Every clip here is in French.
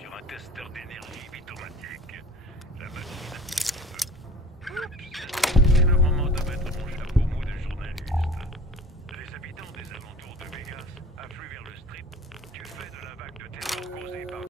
sur un testeur d'énergie automatique. La machine. C'est le moment de mettre mon chapeau mou de journaliste. Les habitants des alentours de Vegas affluent vers le strip du fait de la vague de terreur causée par...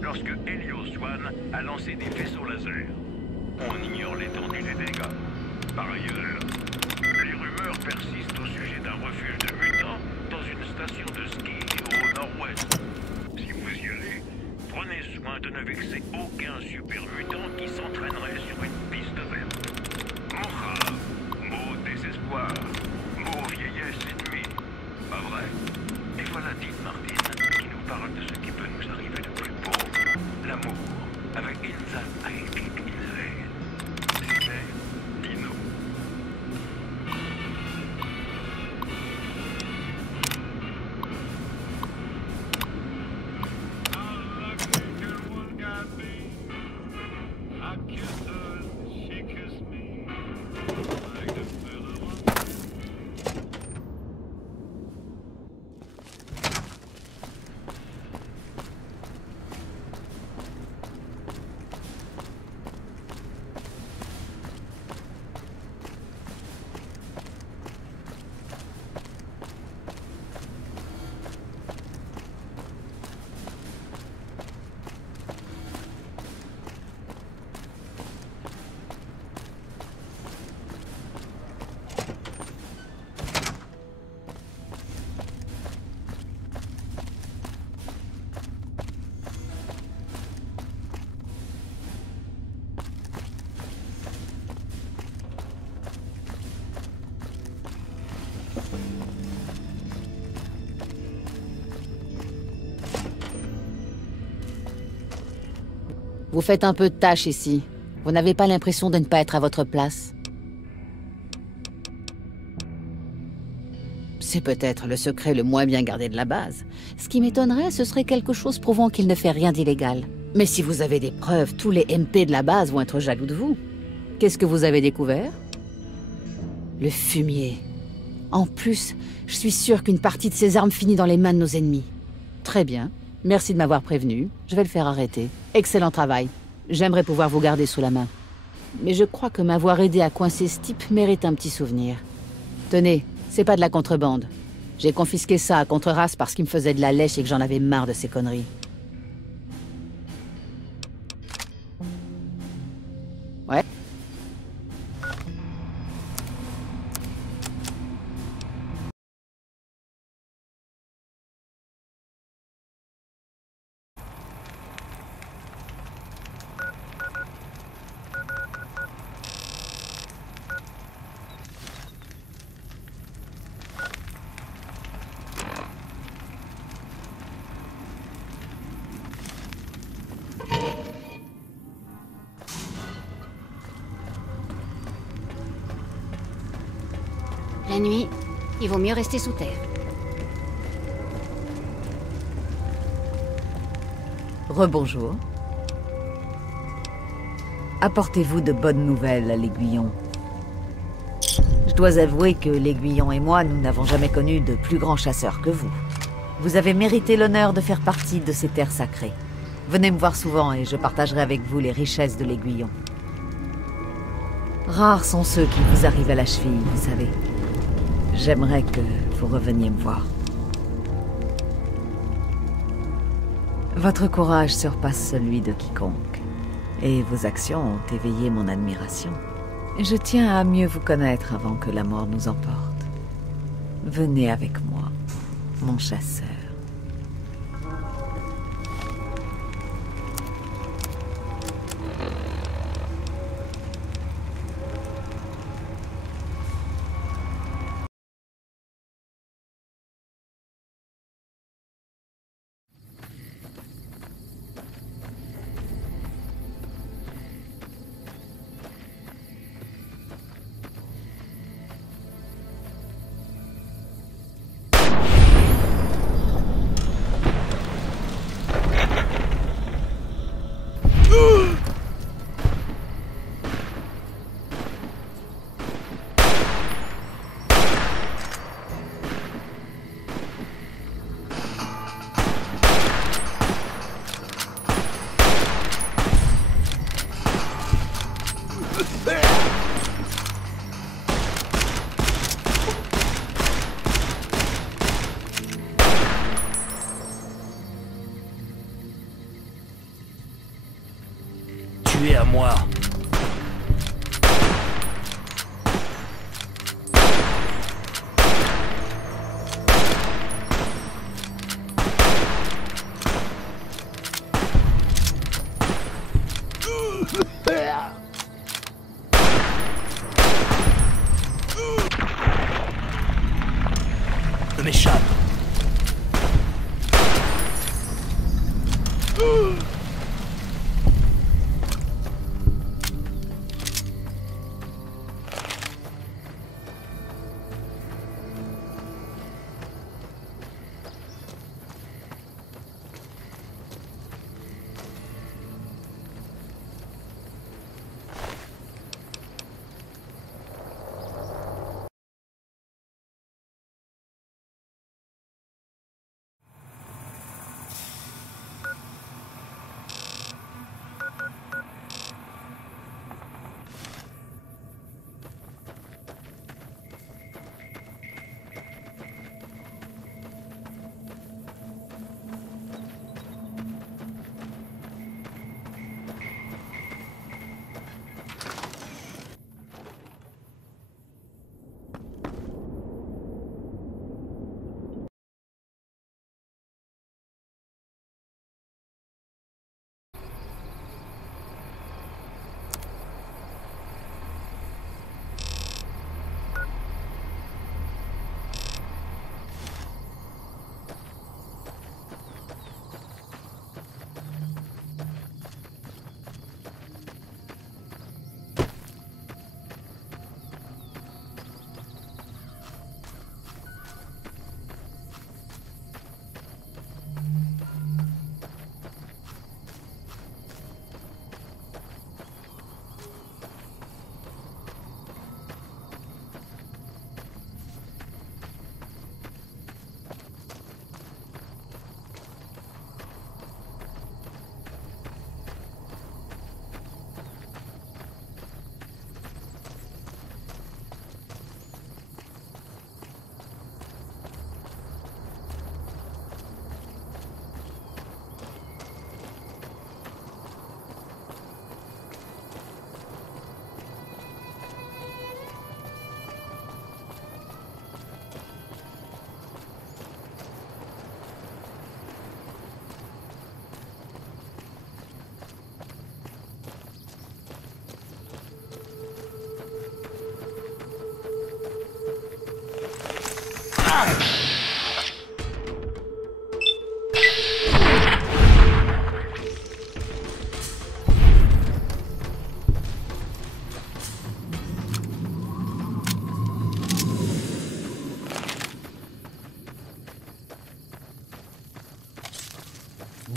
Lorsque Helios One a lancé des vaisseaux laser. On ignore l'étendue des dégâts. Par ailleurs, les rumeurs persistent au sujet d'un refuge de mutants dans une station de ski au nord-ouest. Si vous y allez, prenez soin de ne vexer aucun super mutant qui s'entraînerait sur une piste verte. Mot rare, mot désespoir, mot vieillesse et nuit. Pas vrai. Et voilà Dean Martin qui nous parle de ce qui peut nous arriver de plus beau. L'amour, avec Inza Aekik Israël. C'était Dino. Vous faites un peu de tâche ici. Vous n'avez pas l'impression de ne pas être à votre place? C'est peut-être le secret le moins bien gardé de la base. Ce qui m'étonnerait, ce serait quelque chose prouvant qu'il ne fait rien d'illégal. Mais si vous avez des preuves, tous les MP de la base vont être jaloux de vous. Qu'est-ce que vous avez découvert? Le fumier. En plus, je suis sûre qu'une partie de ces armes finit dans les mains de nos ennemis. Très bien. Merci de m'avoir prévenu. Je vais le faire arrêter. Excellent travail. J'aimerais pouvoir vous garder sous la main. Mais je crois que m'avoir aidé à coincer ce type mérite un petit souvenir. Tenez, c'est pas de la contrebande. J'ai confisqué ça à Contreras parce qu'il me faisait de la lèche et que j'en avais marre de ces conneries. Ouais. La nuit, il vaut mieux rester sous terre. Rebonjour. Apportez-vous de bonnes nouvelles à l'Aiguillon. Je dois avouer que l'Aiguillon et moi, nous n'avons jamais connu de plus grands chasseurs que vous. Vous avez mérité l'honneur de faire partie de ces terres sacrées. Venez me voir souvent et je partagerai avec vous les richesses de l'Aiguillon. Rares sont ceux qui vous arrivent à la cheville, vous savez. J'aimerais que vous reveniez me voir. Votre courage surpasse celui de quiconque, et vos actions ont éveillé mon admiration. Je tiens à mieux vous connaître avant que la mort nous emporte. Venez avec moi, mon chasseur. Tu es à moi. Je m'échappe.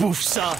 Bouffe ça!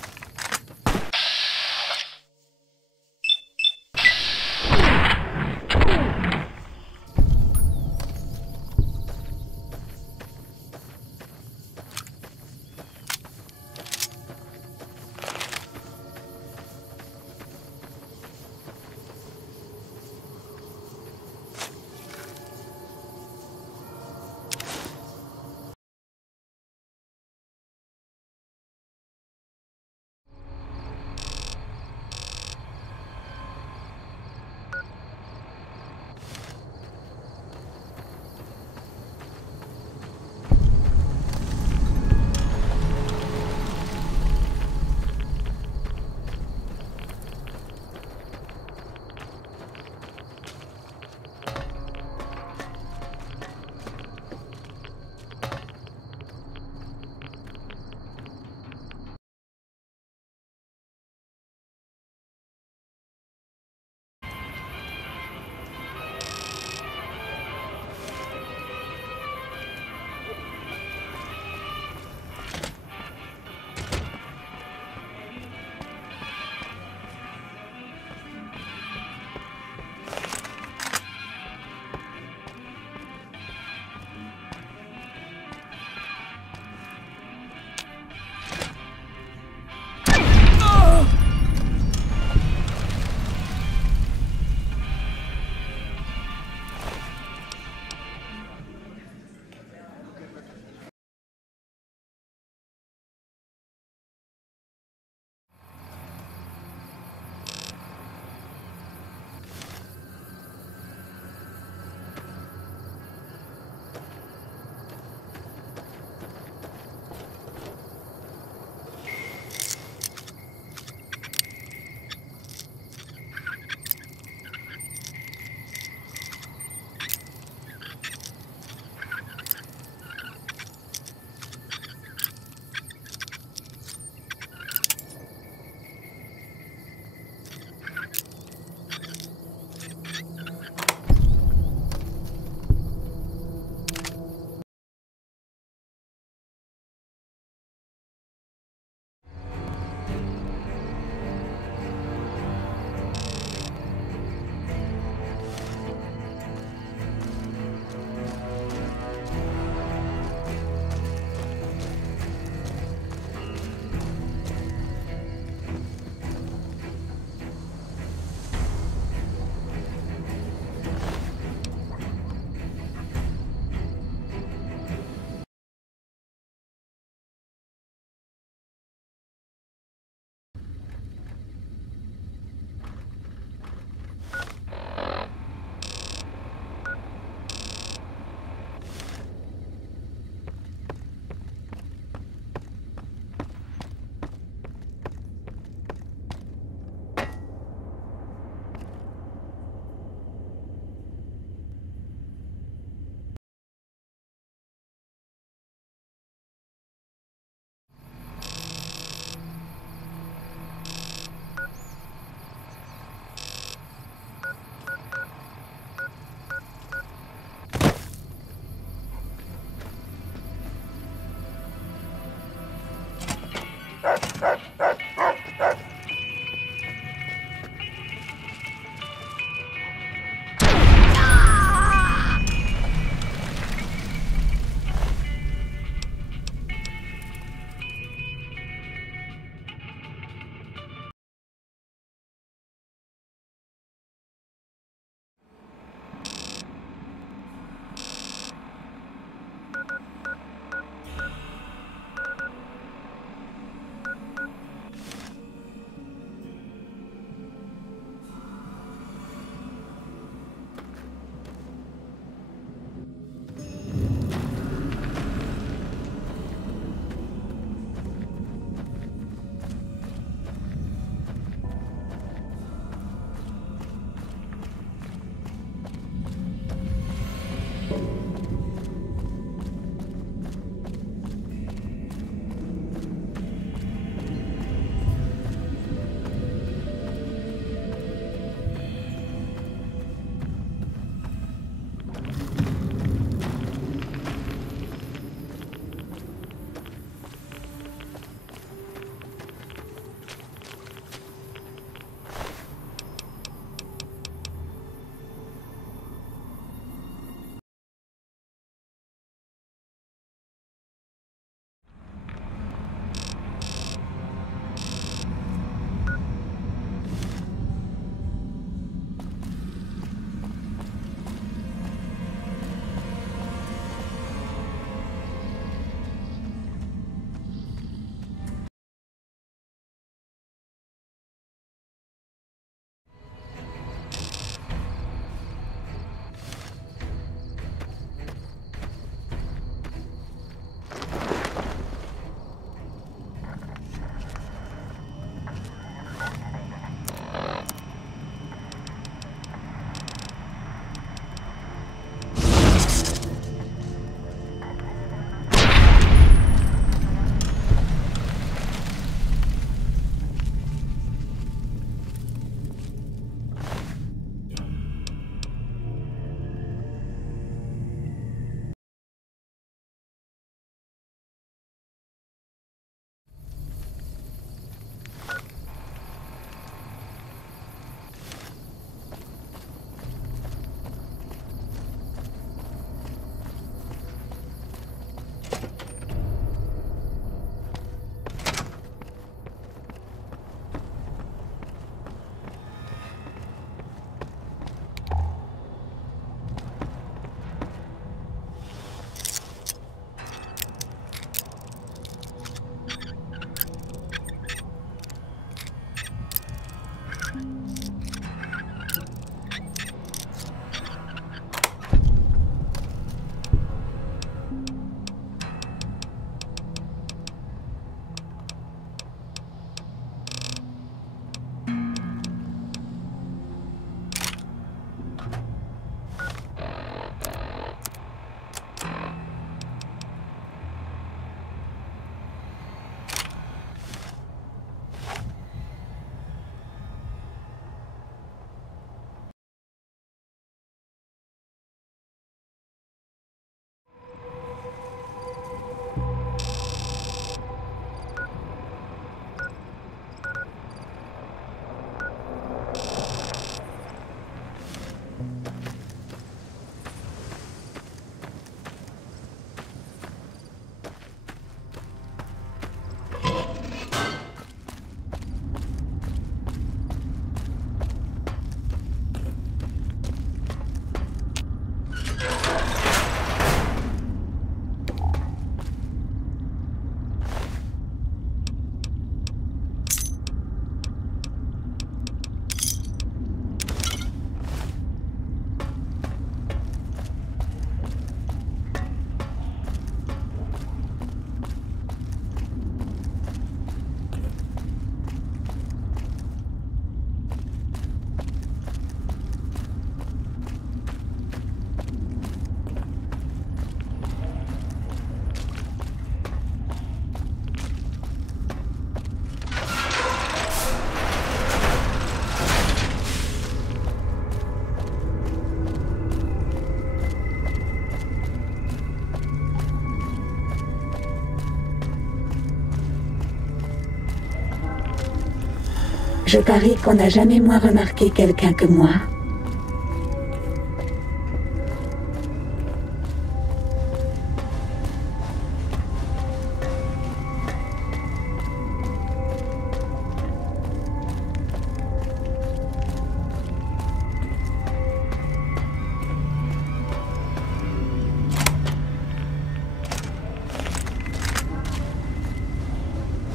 Je parie qu'on n'a jamais moins remarqué quelqu'un que moi.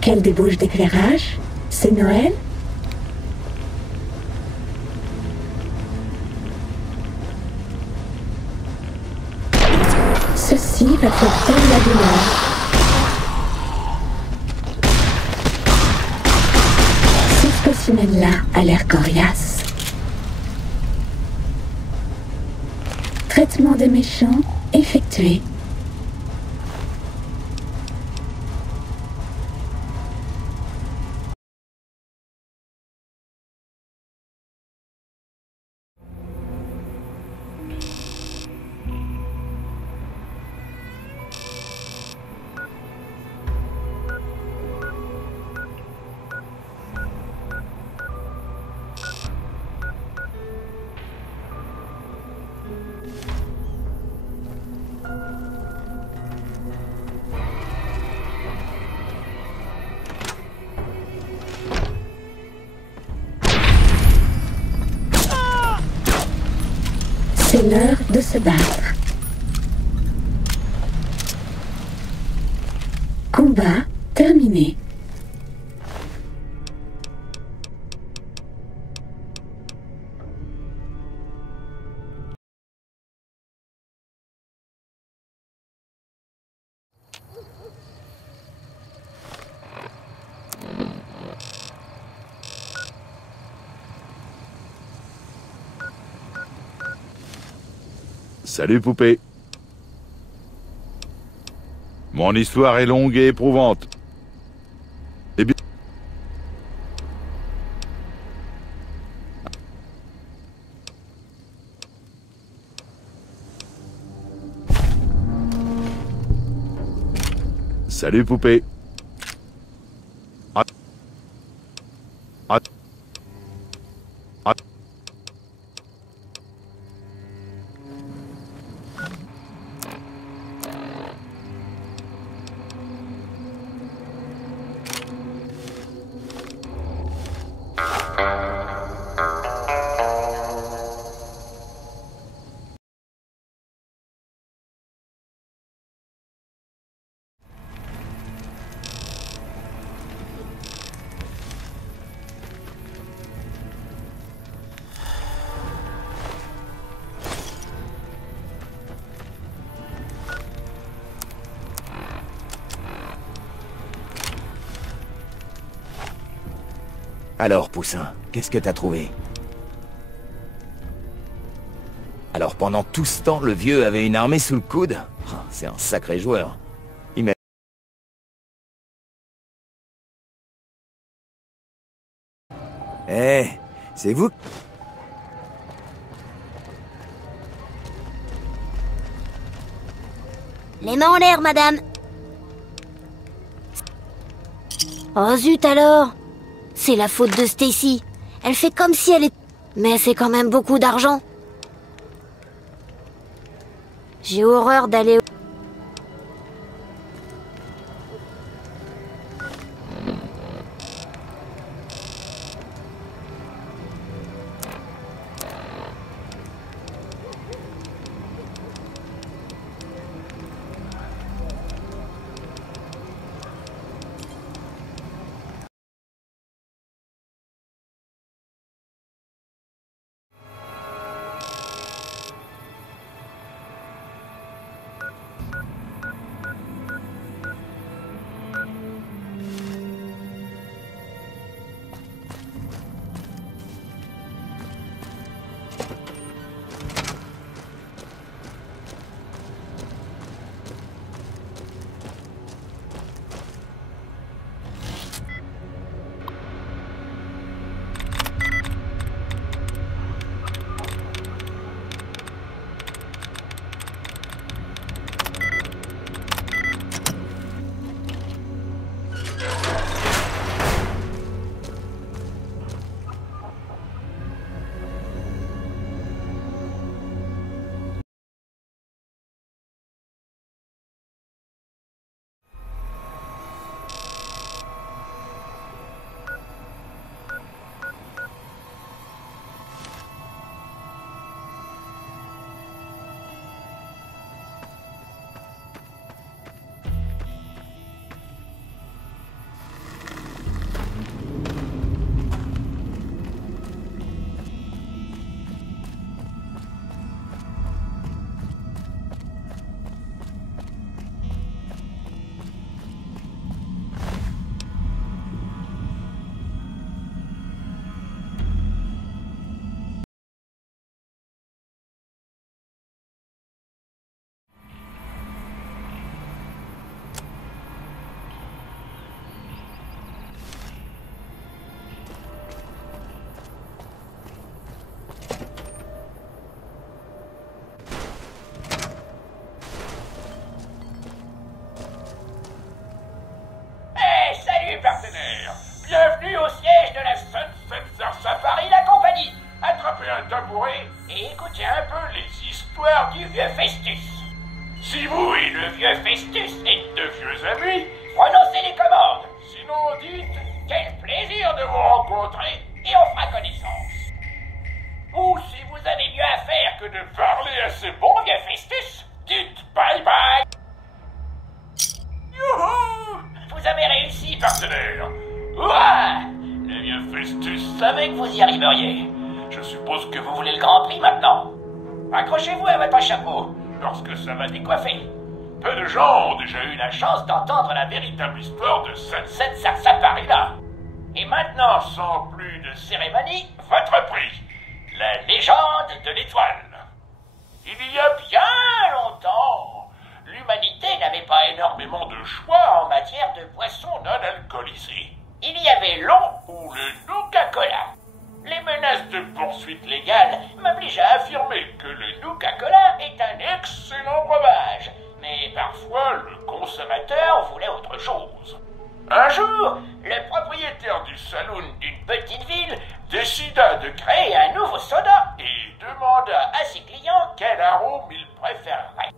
Quelle débauche d'éclairage? C'est Noël? Ceci va faire taire la douleur. Ce spécimen-là a l'air coriace. Traitement des méchants effectué. C'est l'heure de se battre. Combat terminé. Salut poupée. Mon histoire est longue et éprouvante. Eh bien... Salut poupée. Ah. Ah. Ah. Alors, Poussin, qu'est-ce que t'as trouvé? Alors, pendant tout ce temps, le vieux avait une armée sous le coude? Ah, c'est un sacré joueur. Eh, c'est vous? Les mains en l'air, madame. Oh zut alors! C'est la faute de Stacy. Elle fait comme si elle est... Mais c'est quand même beaucoup d'argent. J'ai horreur d'aller... tabouret et écoutez un peu les histoires du vieux Festus. Si vous et le vieux Festus êtes de vieux amis, prononcez les commandes. Sinon dites « Quel plaisir de vous rencontrer » et on fera connaissance. Ou si vous avez mieux à faire que de parler à ce bon vieux Festus, dites bye bye. Youhou! Vous avez réussi, partenaire. Ouah! Le vieux Festus savait que vous y arriveriez. Je suppose que vous voulez le Grand Prix maintenant. Accrochez-vous à votre chapeau, parce que ça va décoiffer. Peu de gens ont déjà eu la chance d'entendre la véritable histoire de Sunset Sarsaparilla. Et maintenant, sans plus de cérémonie, votre prix. La légende de l'étoile. Il y a bien longtemps, l'humanité n'avait pas énormément de choix en matière de boissons non alcoolisées. Il y avait l'eau ou le Nuka-Cola. Les menaces de poursuites légales m'obligent à affirmer que le Nuka-Cola est un excellent breuvage. Mais parfois, le consommateur voulait autre chose. Un jour, le propriétaire du saloon d'une petite ville décida de créer un nouveau soda et demanda à ses clients quel arôme ils préféreraient.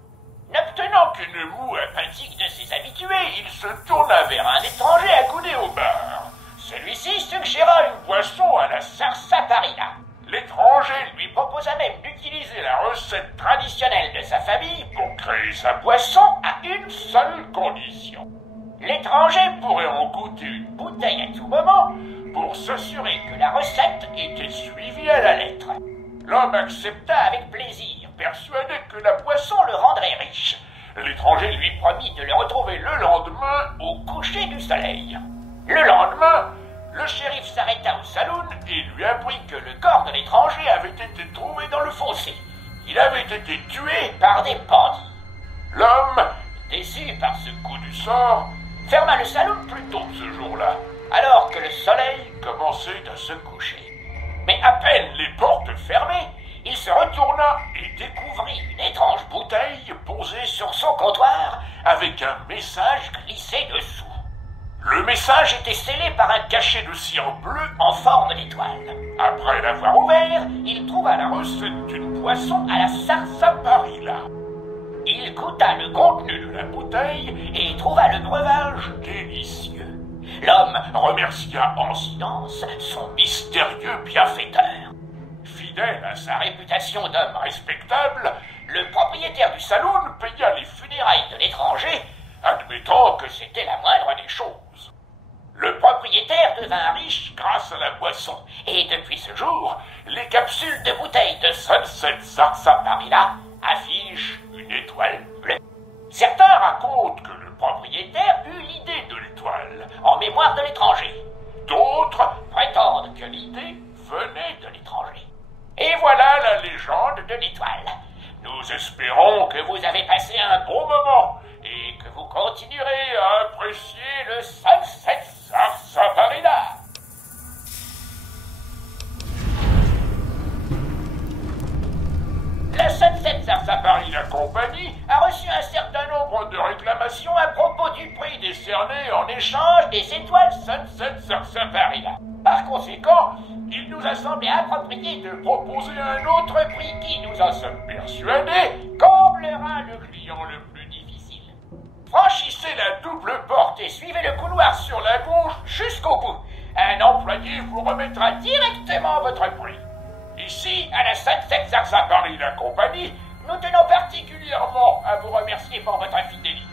N'obtenant qu'une moue apathique de ses habitués, il se tourna vers un étranger accoudé au bar. Celui-ci suggéra une boisson à la sarsaparilla. L'étranger lui proposa même d'utiliser la recette traditionnelle de sa famille pour créer sa boisson à une seule condition. L'étranger pourrait en goûter une bouteille à tout moment pour s'assurer que la recette était suivie à la lettre. L'homme accepta avec plaisir, persuadé que la boisson le rendrait riche. L'étranger lui promit de le retrouver le lendemain au coucher du soleil. Le lendemain, le shérif s'arrêta au saloon et lui apprit que le corps de l'étranger avait été trouvé dans le fossé. Il avait été tué par des bandits. L'homme, déçu par ce coup du sort, ferma le saloon plus tôt ce jour-là, alors que le soleil commençait à se coucher. Mais à peine les portes fermées, il se retourna et découvrit une étrange bouteille posée sur son comptoir avec un message glissé dessous. Le message était scellé par un cachet de cire bleue en forme d'étoile. Après l'avoir ouvert, il trouva la recette d'une boisson à la sarsaparilla. Il goûta le contenu de la bouteille et trouva le breuvage délicieux. L'homme remercia en silence son mystérieux bienfaiteur. Fidèle à sa réputation d'homme respectable, le propriétaire du saloon paya les funérailles de l'étranger, admettant que c'était la moindre des choses. Le propriétaire devint riche grâce à la boisson, et depuis ce jour, les capsules de bouteilles de Sunset Sarsaparilla affichent une étoile bleue. Certains racontent que le propriétaire eut l'idée de l'étoile en mémoire de l'étranger. D'autres prétendent que l'idée venait de l'étranger. Et voilà la légende de l'étoile. Nous espérons que vous avez passé un bon moment et que vous continuerez à apprécier le Sunset Sarsaparilla. La Sunset Sarsaparilla Company a reçu un certain nombre de réclamations à propos du prix décerné en échange des étoiles Sunset Sarsaparilla. Par conséquent, il nous a semblé approprié de proposer un autre prix qui, nous en sommes persuadés, comblera le client le plus difficile. Franchissez la double porte et suivez le couloir sur la gauche jusqu'au bout. Un employé vous remettra directement votre prix. Ici, à la Sunset Sarsaparilla Company, nous tenons particulièrement à vous remercier pour votre fidélité.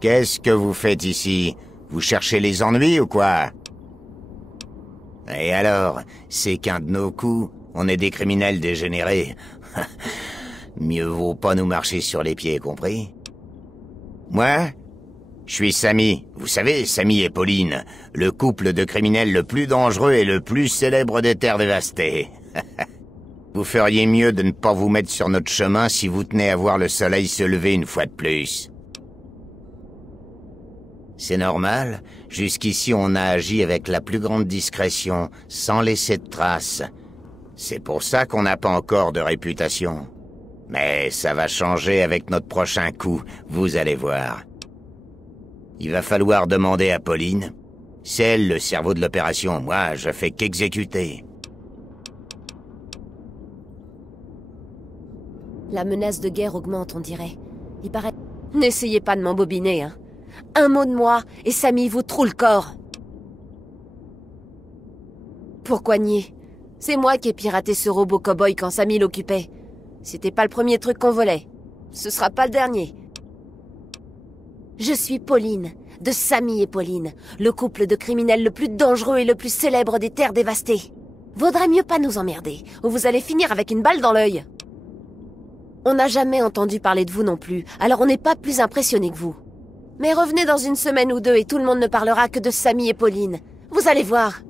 Qu'est-ce que vous faites ici? Vous cherchez les ennuis ou quoi? Et alors, c'est qu'un de nos coups, on est des criminels dégénérés. Mieux vaut pas nous marcher sur les pieds, compris? Moi, je suis Sammy. Vous savez, Sammy et Pauline, le couple de criminels le plus dangereux et le plus célèbre des terres dévastées. Vous feriez mieux de ne pas vous mettre sur notre chemin si vous tenez à voir le soleil se lever une fois de plus. C'est normal, jusqu'ici on a agi avec la plus grande discrétion, sans laisser de traces. C'est pour ça qu'on n'a pas encore de réputation. Mais ça va changer avec notre prochain coup, vous allez voir. Il va falloir demander à Pauline. C'est elle le cerveau de l'opération, moi je fais qu'exécuter. La menace de guerre augmente, on dirait. Il paraît... N'essayez pas de m'embobiner, hein. Un mot de moi, et Sammy vous troue le corps. Pourquoi nier? C'est moi qui ai piraté ce robot cow-boy quand Sammy l'occupait. C'était pas le premier truc qu'on volait. Ce sera pas le dernier. Je suis Pauline, de Sammy et Pauline, le couple de criminels le plus dangereux et le plus célèbre des terres dévastées. Vaudrait mieux pas nous emmerder, ou vous allez finir avec une balle dans l'œil. On n'a jamais entendu parler de vous non plus, alors on n'est pas plus impressionné que vous. Mais revenez dans une semaine ou deux et tout le monde ne parlera que de Sammy et Pauline. Vous allez voir.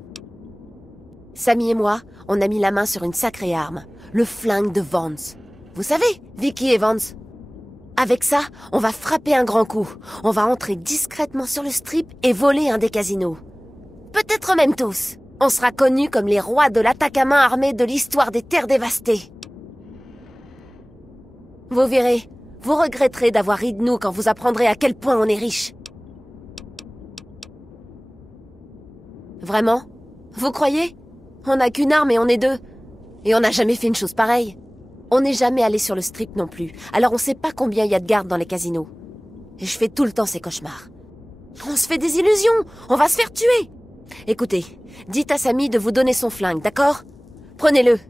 Sammy et moi, on a mis la main sur une sacrée arme, le flingue de Vance. Vous savez, Vicky et Vance. Avec ça, on va frapper un grand coup. On va entrer discrètement sur le strip et voler un des casinos. Peut-être même tous. On sera connus comme les rois de l'attaque à main armée de l'histoire des terres dévastées. Vous verrez, vous regretterez d'avoir ri de nous quand vous apprendrez à quel point on est riche. Vraiment? Vous croyez? On n'a qu'une arme et on est deux. Et on n'a jamais fait une chose pareille. On n'est jamais allé sur le strip non plus, alors on sait pas combien il y a de gardes dans les casinos. Et je fais tout le temps ces cauchemars. On se fait des illusions, on va se faire tuer. Écoutez, dites à Sammy de vous donner son flingue, d'accord? Prenez-le.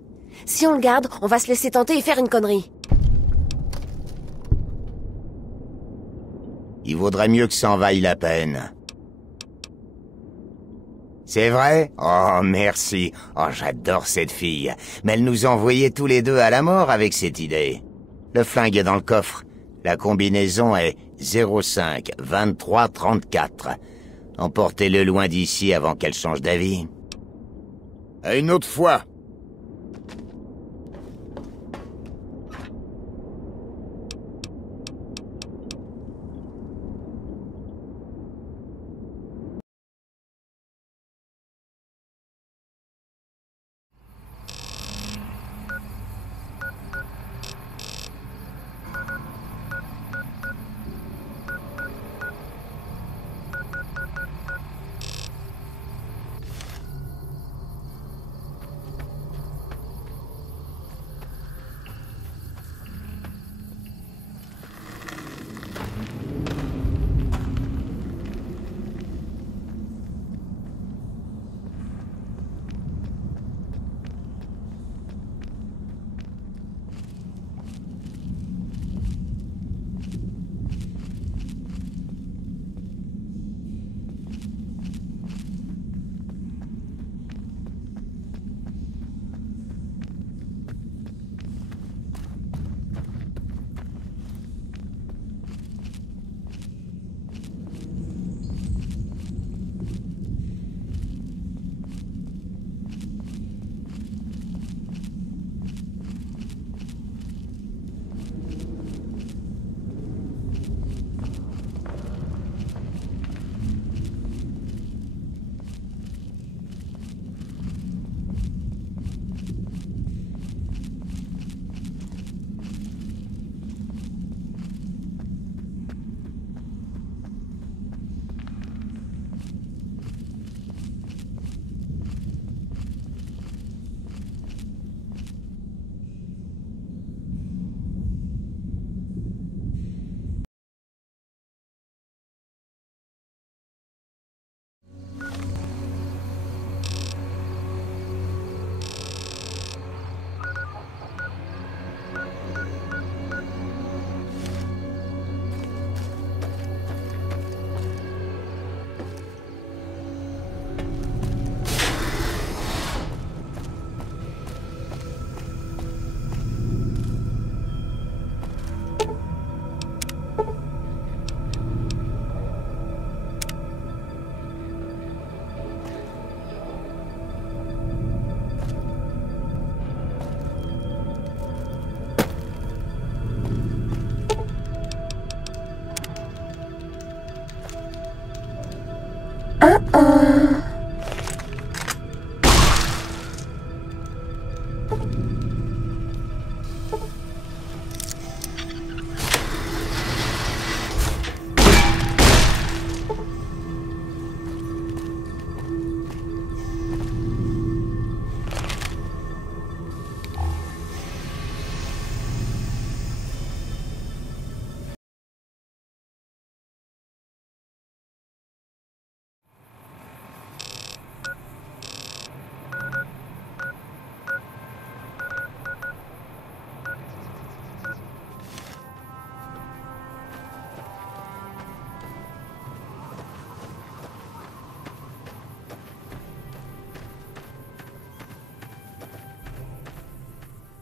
Si on le garde, on va se laisser tenter et faire une connerie. Il vaudrait mieux que ça en vaille la peine. C'est vrai? Oh, merci. Oh, j'adore cette fille. Mais elle nous envoyait tous les deux à la mort avec cette idée. Le flingue est dans le coffre. La combinaison est 05 23 34. Emportez-le loin d'ici avant qu'elle change d'avis. À une autre fois.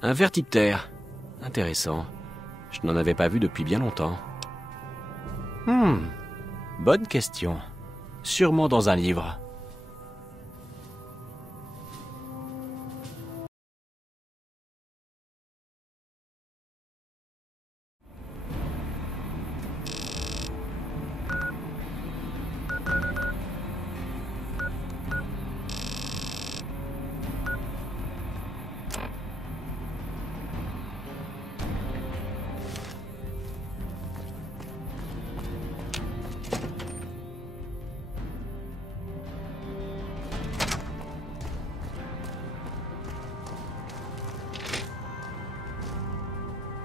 Un vertiptère. Intéressant. Je n'en avais pas vu depuis bien longtemps. Bonne question. Sûrement dans un livre.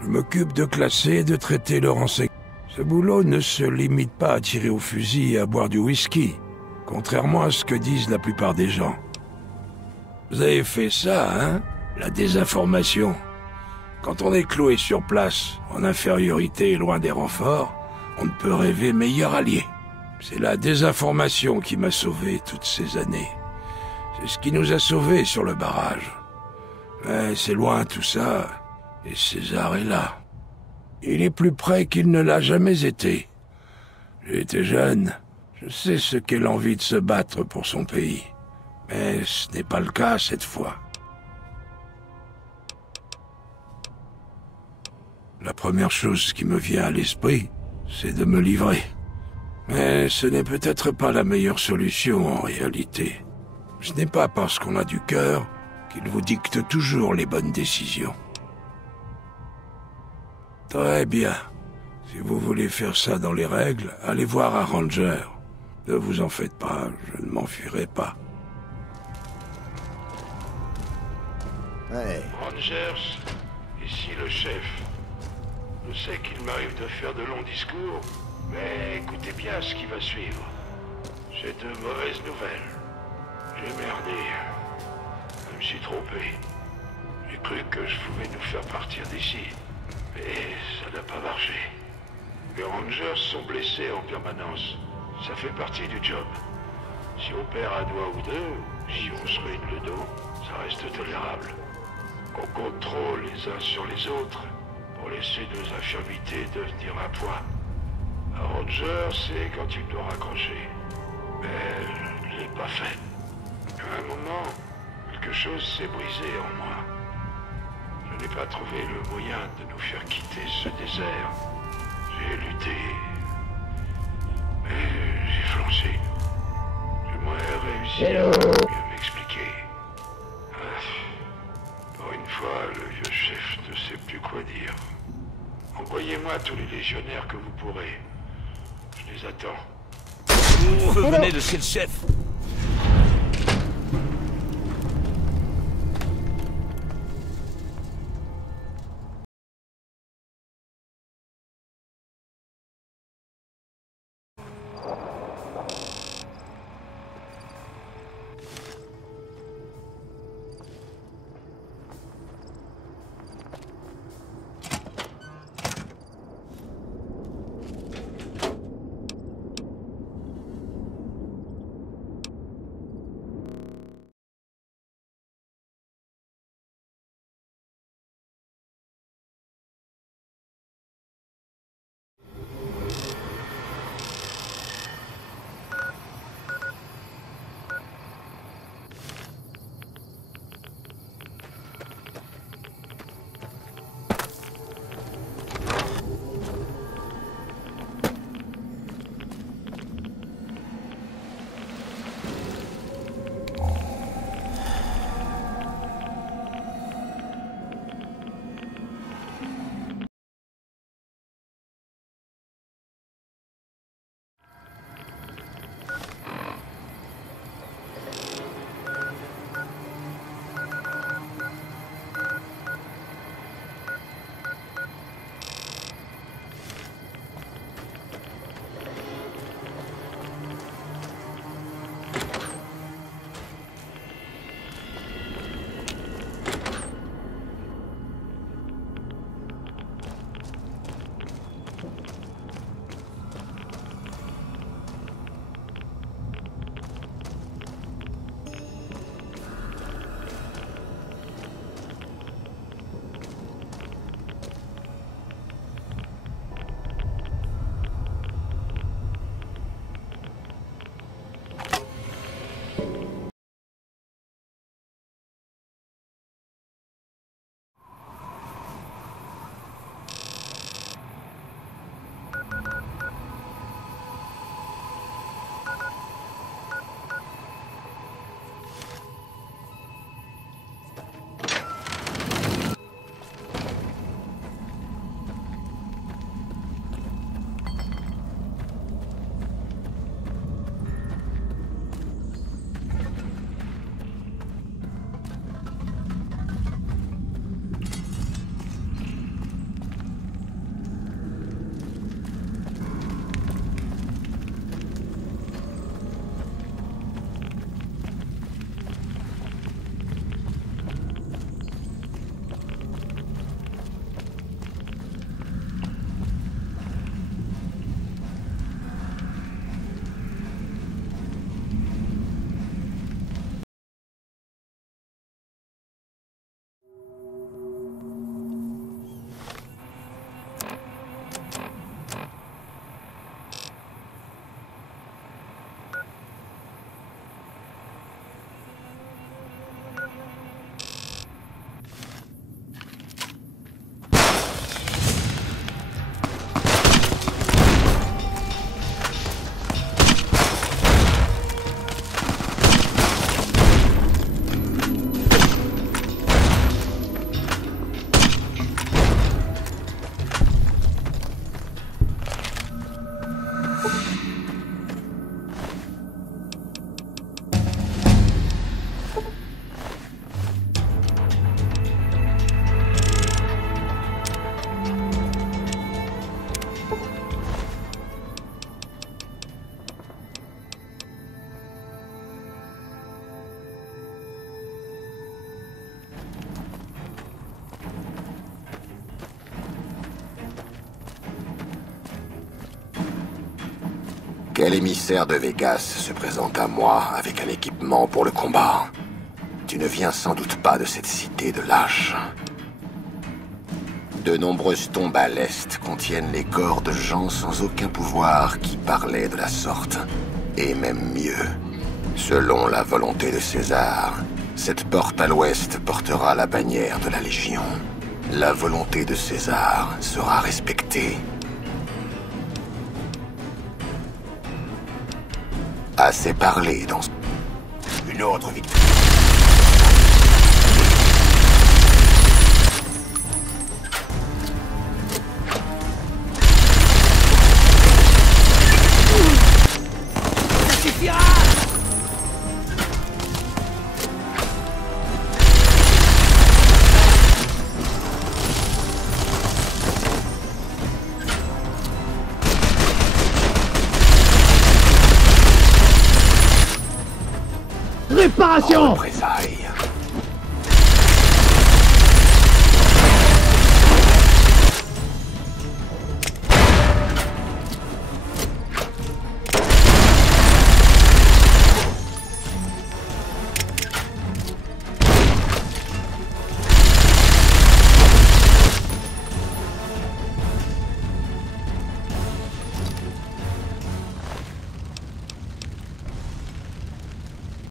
Je m'occupe de classer et de traiter le renseignement. Ce boulot ne se limite pas à tirer au fusil et à boire du whisky, contrairement à ce que disent la plupart des gens. Vous avez fait ça, hein? La désinformation. Quand on est cloué sur place, en infériorité et loin des renforts, on ne peut rêver meilleur allié. C'est la désinformation qui m'a sauvé toutes ces années. C'est ce qui nous a sauvés sur le barrage. Mais c'est loin tout ça. Et César est là. Il est plus près qu'il ne l'a jamais été. J'ai été jeune. Je sais ce qu'est l'envie de se battre pour son pays. Mais ce n'est pas le cas cette fois. La première chose qui me vient à l'esprit, c'est de me livrer. Mais ce n'est peut-être pas la meilleure solution en réalité. Ce n'est pas parce qu'on a du cœur qu'il vous dicte toujours les bonnes décisions. Très bien. Si vous voulez faire ça dans les règles, allez voir un ranger. Ne vous en faites pas, je ne m'enfuirai pas. Ouais. Rangers, ici le chef. Je sais qu'il m'arrive de faire de longs discours, mais écoutez bien ce qui va suivre. J'ai de mauvaises nouvelles. J'ai merdé. Je me suis trompé. J'ai cru que je pouvais nous faire partir d'ici. Mais ça n'a pas marché. Les Rangers sont blessés en permanence. Ça fait partie du job. Si on perd un doigt ou deux, si on se ruine le dos, ça reste tolérable. On compte trop les uns sur les autres pour laisser nos infirmités devenir un poids. Un Ranger, c'est quand tu dois raccrocher. Mais je ne l'ai pas fait. À un moment, quelque chose s'est brisé en moi. Je n'ai pas trouvé le moyen de nous faire quitter ce désert. J'ai lutté. Mais j'ai flanché. J'aimerais réussir à mieux m'expliquer. Pour une fois, le vieux chef ne sait plus quoi dire. Envoyez-moi tous les légionnaires que vous pourrez. Je les attends. Venez de chez le chef. Quel émissaire de Vegas se présente à moi avec un équipement pour le combat? Tu ne viens sans doute pas de cette cité de lâches. De nombreuses tombes à l'est contiennent les corps de gens sans aucun pouvoir qui parlaient de la sorte. Et même mieux, selon la volonté de César, cette porte à l'ouest portera la bannière de la Légion. La volonté de César sera respectée. Assez parlé dans une autre victoire. Ça suffira! Réparation! Représailles.